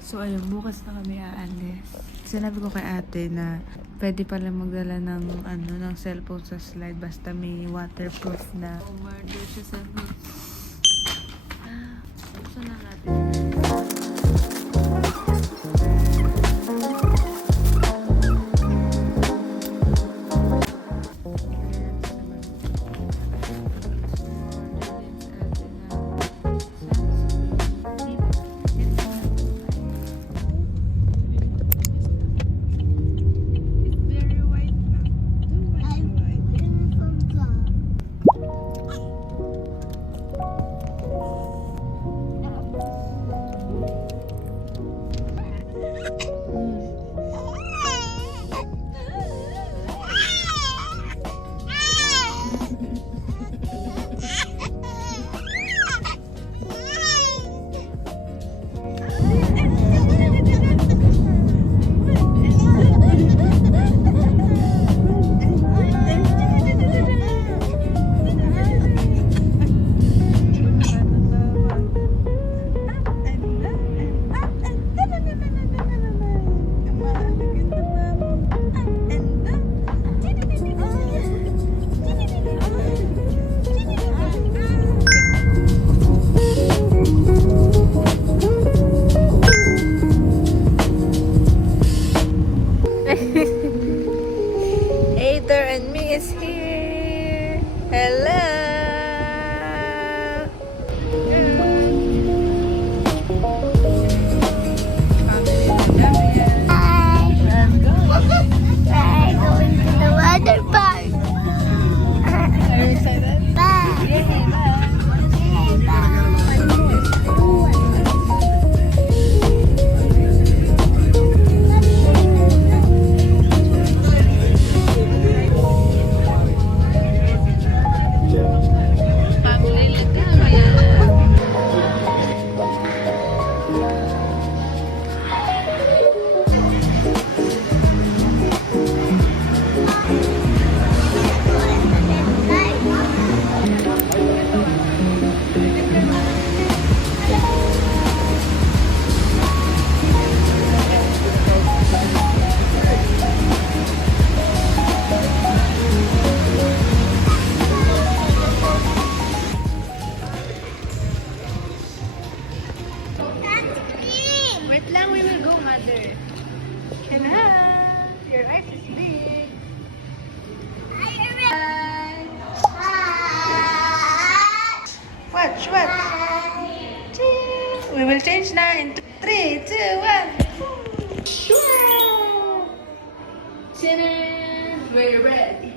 So ayun, bukas na kami aalis. Sinabi ko kay ate na pwede pala magdala ng ng cellphone sa slide basta may waterproof na. Murder siya sa buksan na natin. Aether and me is here. Hello. We're going to the water park. Are you excited? Bye. Yay, bye. Wait lang, we will go, mother. Hello. Your eyes is big. Bye. Watch, watch. We will change now in 3, 2, 1. Ta-da! We're ready.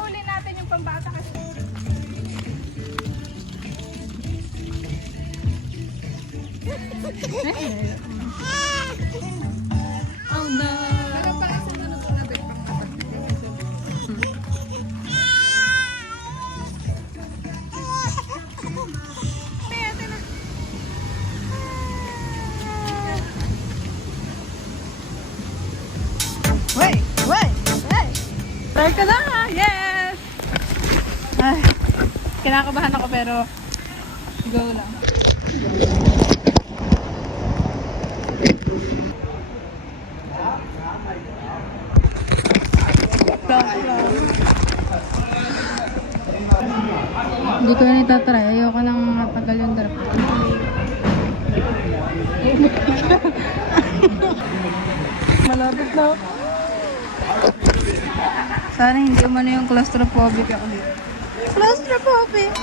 Uli natin yung pambata kasi. Oh no! Wait! Try ka na! Yes! Ay, kinakabahan ako pero go lang. Hindi ko yan itatry. Ayoko nang matagal yung drop. Malapit na. Sana hindi umano yung claustrophobic ako dito. Claustrophobic!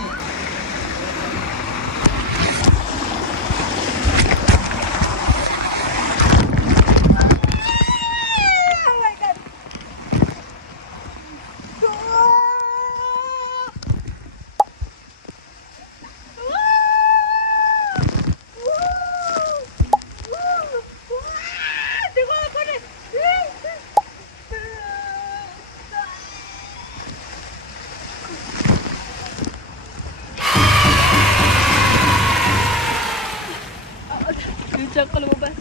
Diyan ko lumabas.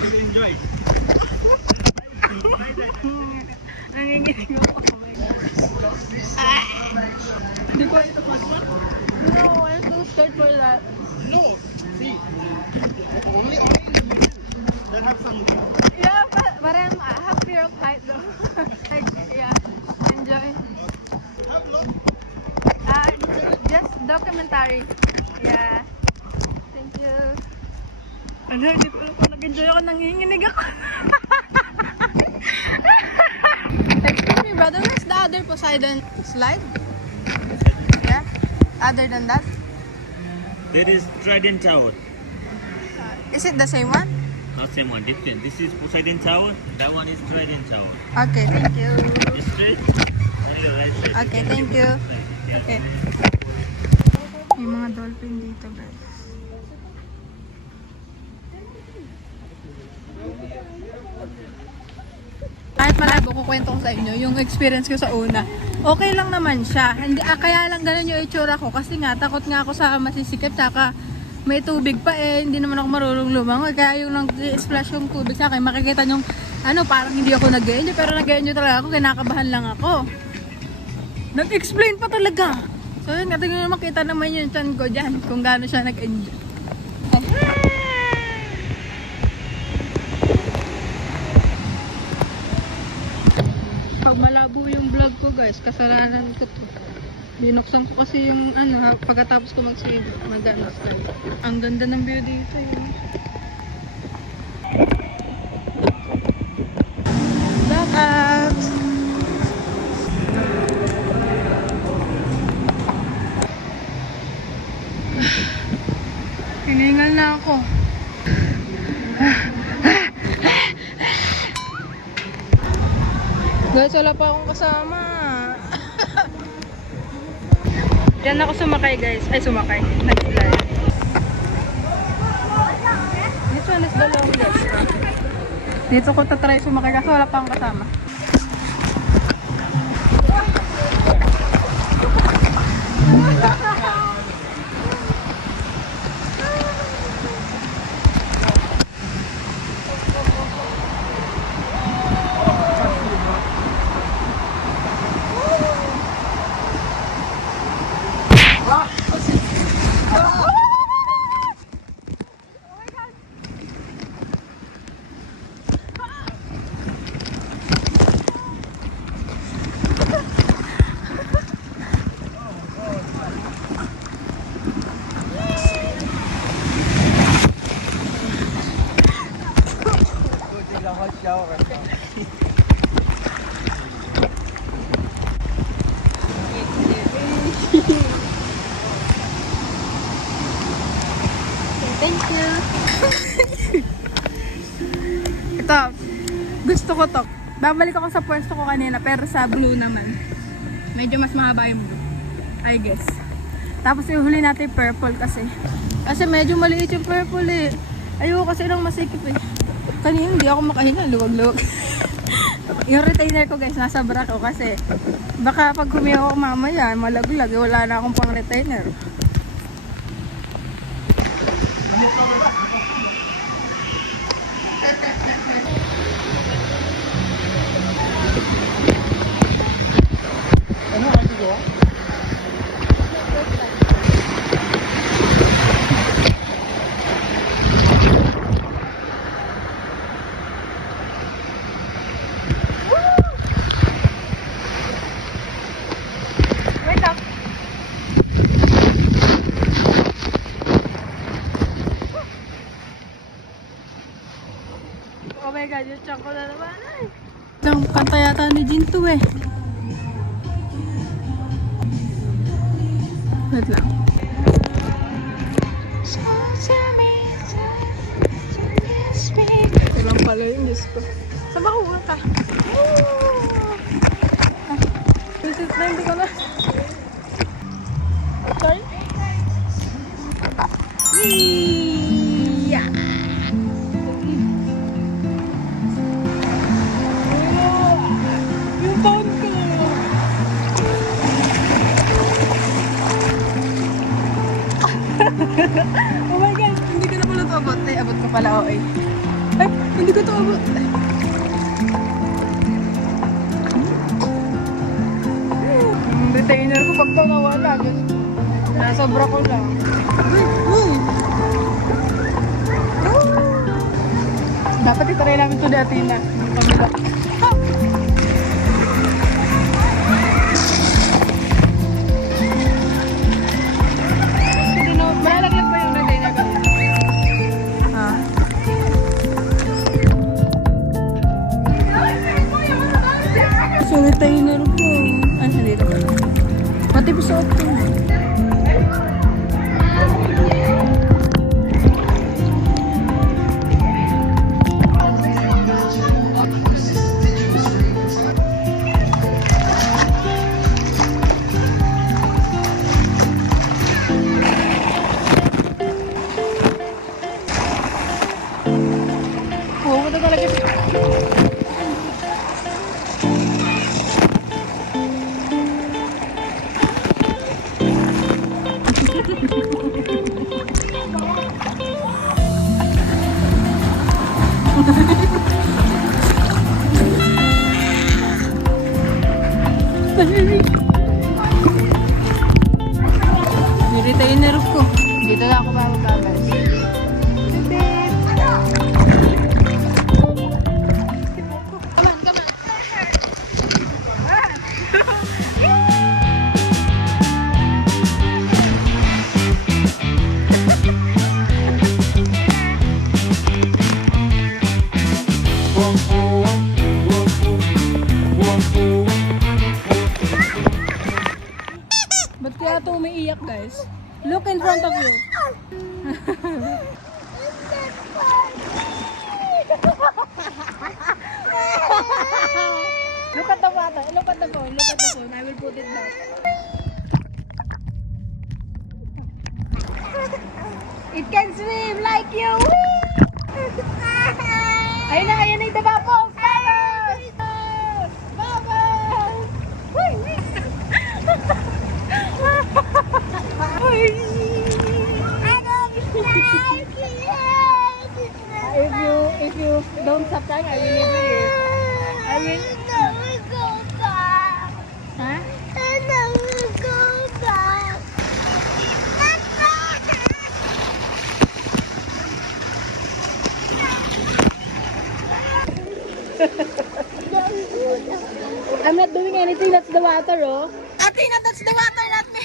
Enjoy. Nanginginig ako. Oh my God. Hindi ko ito pa. No, I'm so scared for that. No, see, only in the middle that have some. Yeah, but I have fear of height though. Like, yeah, enjoy. Have lot. Just documentary. Yeah. Thank you. Ano, hindi ko alam kung nag-enjoy ako, nanginginig ako. Excuse me, brother, where's the other Poseidon slide? Yeah? Other than that? There is Trident Tower. Is it the same one? Not same one, different. This is Poseidon Tower. That one is Trident Tower. Okay, thank you. It's straight. On your right side. Okay, thank you. Okay. May mga dolphin dito, guys. Kahit malabo ko kwento ko sa inyo, yung experience ko sa una, okay lang naman siya. Hindi, kaya lang ganun yung itsura ko kasi nga, takot nga ako sa masisikip, saka may tubig pa hindi naman ako marunong lumangoy. Kaya yung nag-splash yung tubig sa akin, makikita nyong, parang hindi ako nag-enjoy, pero nag-enjoy talaga ako, kinakabahan lang ako. Nag-explain pa talaga. So yun, natin yung makita naman yung chan ko dyan, kung gaano siya nag-enjoy. Pag malabo yung vlog ko guys, kasalanan ko to. Binuksan ko kasi yung pagkatapos ko mag-save, ang ganda ng view dito yun. Back out! Hiningal na ako. Guys, wala pa akong kasama. Diyan ako sumakay guys. Ay, sumakay. Nag-slide. This one is the longest. Dito ko tatry sumakay kasi wala pa akong kasama. Thank you. Ito, gusto ko to. Babalik ako sa pwesto ko kanina pero sa blue naman. Medyo mas mahaba yung blue. I guess. Tapos ihuli natin purple kasi. Kasi medyo maliit yung purple eh. Ayoko kasi nang masikip eh. Kanina hindi ako makahinga, luwag-luwag. Yung retainer ko guys, nasa bra ko kasi baka pag humiyaw ako mamaya, malaglag, wala na akong pang retainer. Wait up. Oh my god, yung chunk ko na naman ay. Ang kanta yata ni Jinto eh. Wait lang. Ito lang pala yung disco. Saan ba kuha ka? Visit na, hindi ko na. Sorry? Yeah! Yung phone ko! Oh my god, hindi ko na pala ito abot. Ay, abot ko pala, okay. Ay, hindi ko ito abot. Retainer ko pag nawala. Nasobra ko lang. Dapat itaray namin ito dati na. Malalaglag ba yung retainer ko? Ah. So, retainer ko. Ano, dito ba? Pati po sa ito. Oo, ito talaga siya. Yung retainer ko. Dito na ako bababa, guys. Ba't kaya ito umiiyak, guys? Look in front of you. Look at the water. Look at the phone. Look at the phone. I will put it down. It can swim like you. Ayun na, ayun na yung bubbles. Bubbles! Bubbles! If you don't stop time, I will leave you here. I will. Huh? I'm not doing anything. That's the water, oh. Athena, that's the water, not me.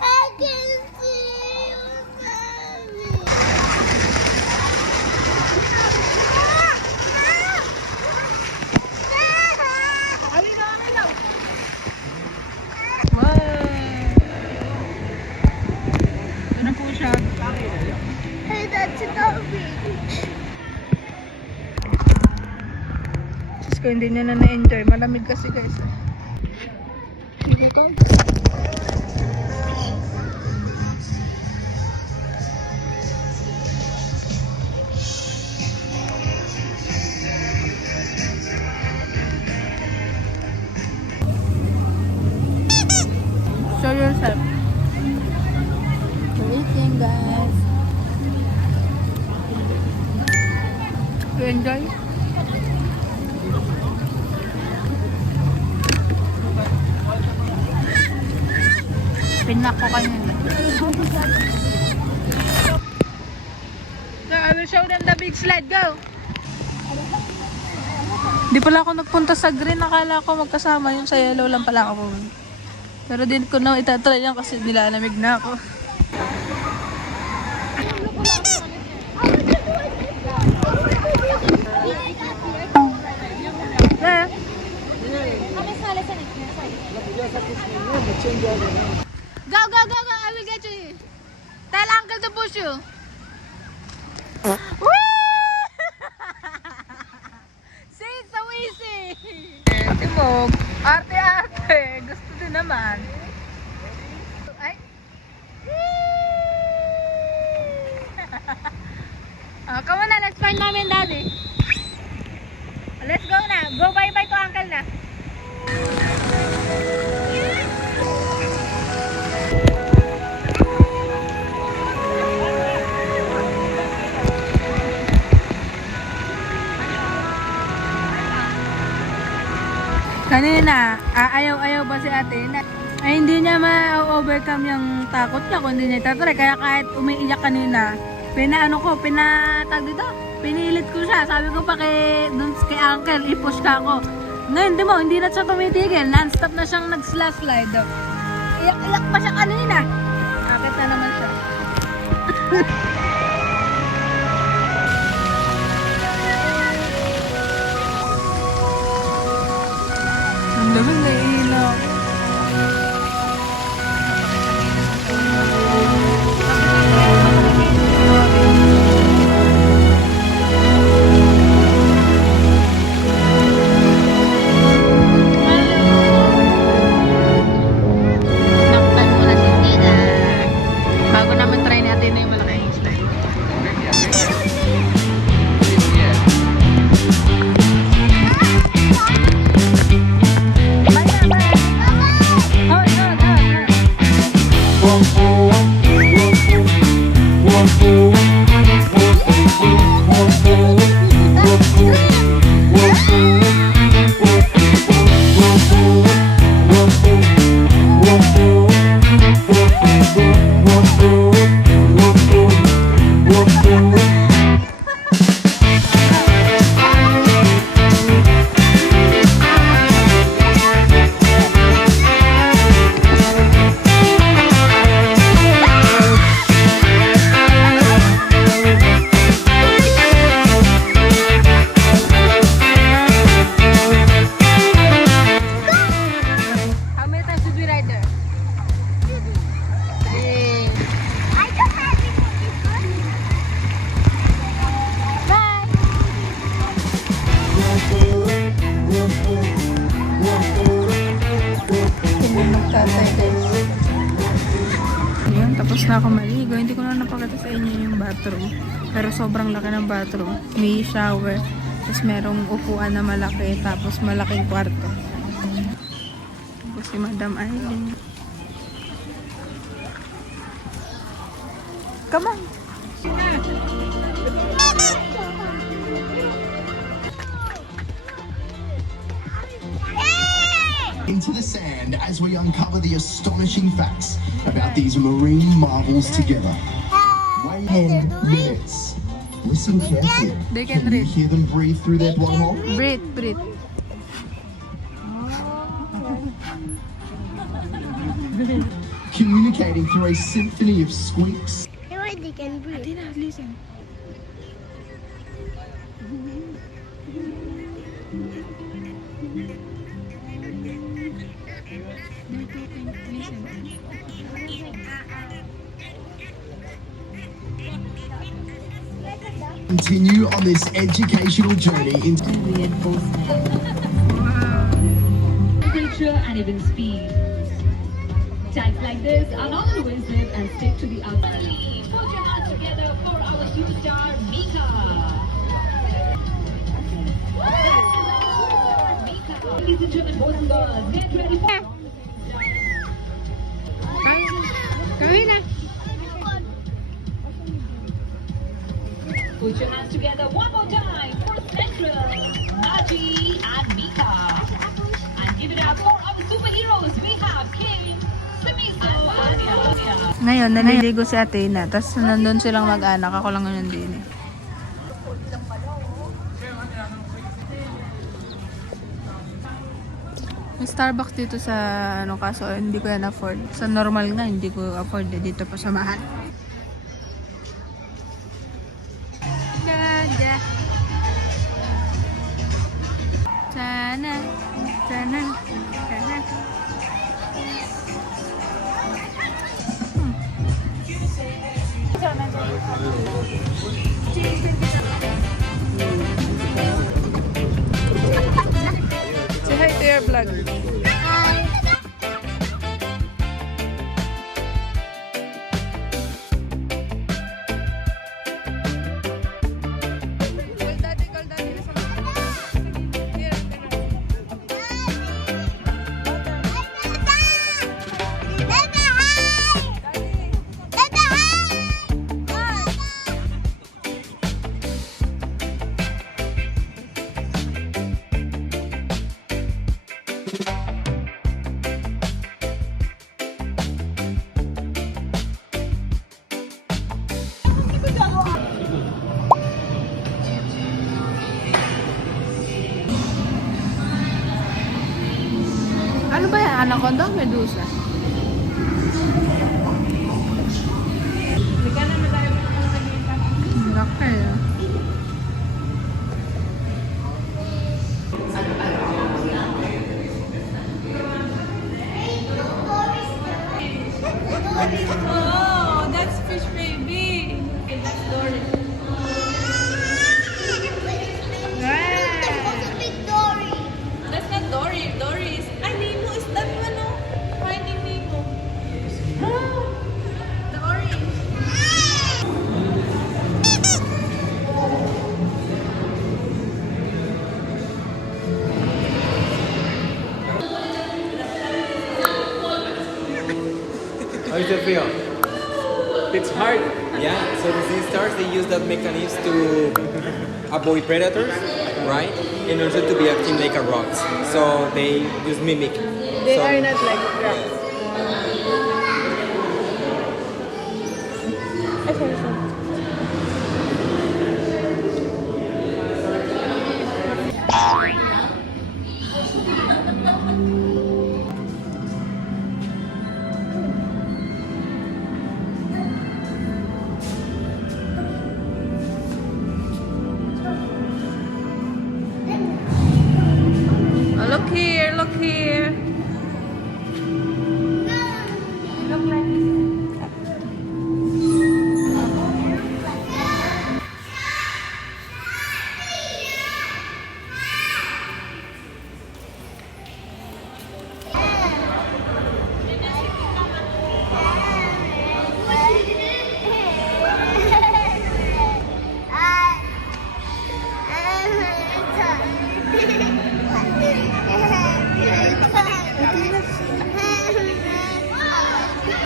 I can see you, Mommy. Ito na po siya. Hey, that's Toby. Sus ko, hindi niya na na-enjoy. Malamig kasi, guys. Sige ko. Show yourself. Waiting, guys. You enjoy? Pinak ko kanina. So, I will show them the big slide. Go! Di pala ako nagpunta sa green. Nakala ko magkasama yun. Sa yellow lang pala ako. Pero din ko na itatry yan kasi nilalamig na ako. Go, go, go, go! I will get you. Tell uncle to push you. Woo! See, it's so easy. Timog, arte-arte. Gusto din naman. Ay. Oh, come on na, let's find mommy and daddy. Let's go na. Go bye-bye to uncle na. Kanina, ayaw-ayaw ba si ate na ay hindi niya ma-overcome yung takot niya kung hindi niya itatry. Kaya kahit umiiyak kanina, pinilit ko siya. Sabi ko pa kay uncle, i-push ka ako. Ngayon, hindi na siya tumitigil. Non-stop na siyang nag-slide. Iyak pa siya kanina. Akit na naman siya. Ang dami na ilaw. Naktan mo na si Tina. Bago naman try natin na yung malaking slide. How many times did we ride there? I don't have it. Ayan, tapos na ako maligo. Hindi ko na napakita sa inyo yung bathroom. Pero sobrang laki ng bathroom. May shower. Tapos merong upuan na malaki. Tapos malaking kwarto. Tapos si Madam Aileen. Come on! Into the sand as we uncover the astonishing facts about these marine marvels together. Wait 10 minutes. Listen carefully. They can you read. hear them breathe through their blowhole? Breathe, breathe. Communicating through a symphony of squeaks. They can breathe. Tina, listen. Continue on this educational journey into temperature and even speed. Types like this are not cohesive and stick to the outside. Put your hands together for our superstar, Mika. Mika. Ladies and gentlemen, boys and girls, get ready for... Put your hands together one more time for Central, Naji and Mika. And give it up for our superheroes. We have King, Samiso, and Anya. Ngayon, naliligo si Athena. Tapos nandun silang mag-anak. Ako lang yun din eh. May Starbucks dito sa kaso hindi ko yan afford. Sa normal nga, hindi ko afford eh. Dito pa sa mahal. Sana, sana, sana. Say hi to your vlog. Call daddy. anaconda o medusa? Laki ah. Oh, that's fish baby. Okay, that's Dory. Big Dory. That's not Dory. Dory is... Ay, Nemo is that one, no? Finding Nemo. Oh, the orange. How does it feel? It's hard. Yeah, so the sea stars, they use that mechanism to avoid predators, right? And also to be acting like a rocks. So they just mimic. They are not like crabs. Oh, look here, look here.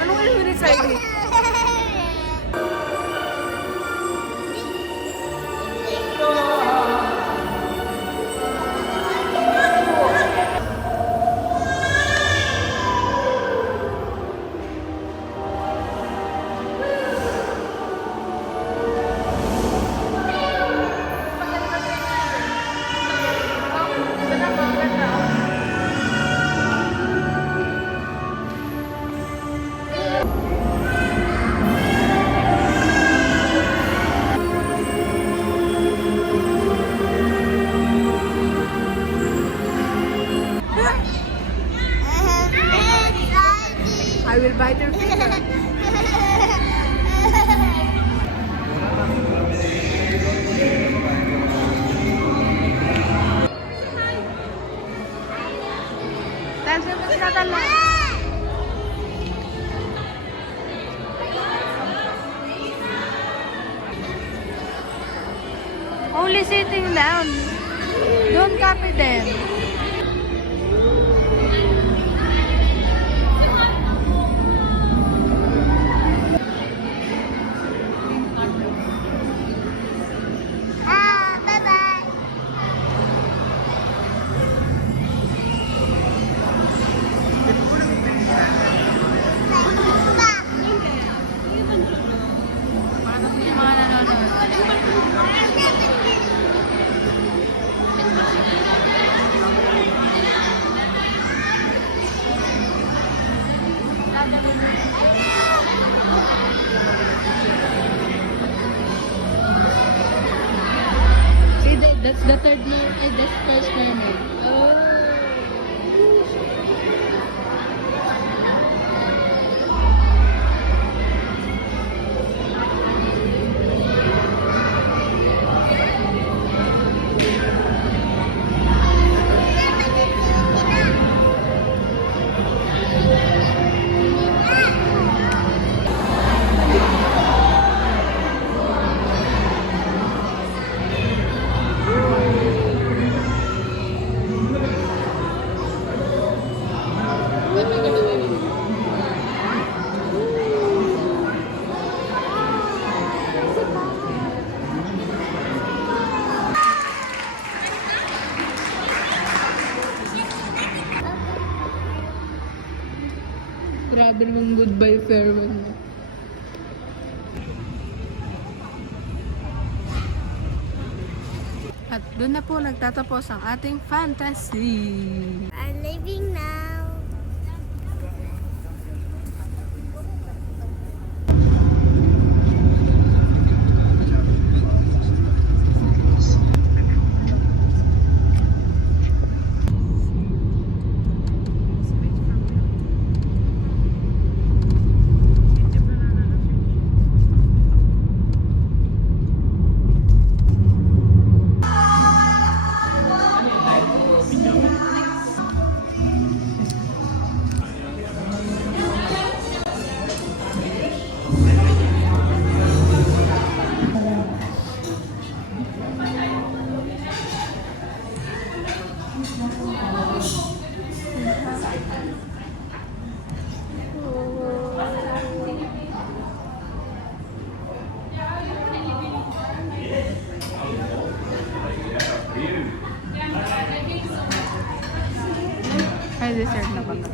Anong favorite sa'yo? I will bite your finger. Selfie mo sila dalawa. Only sitting down. Don't copy them. Bye-bye. Mga nanonood. See, that's the third mermaid. That's first mermaid. Oh. Grabe namang goodbye farewell. At doon na po nagtatapos ang ating fantasy. I'm leaving now. Ay, dessert na pala.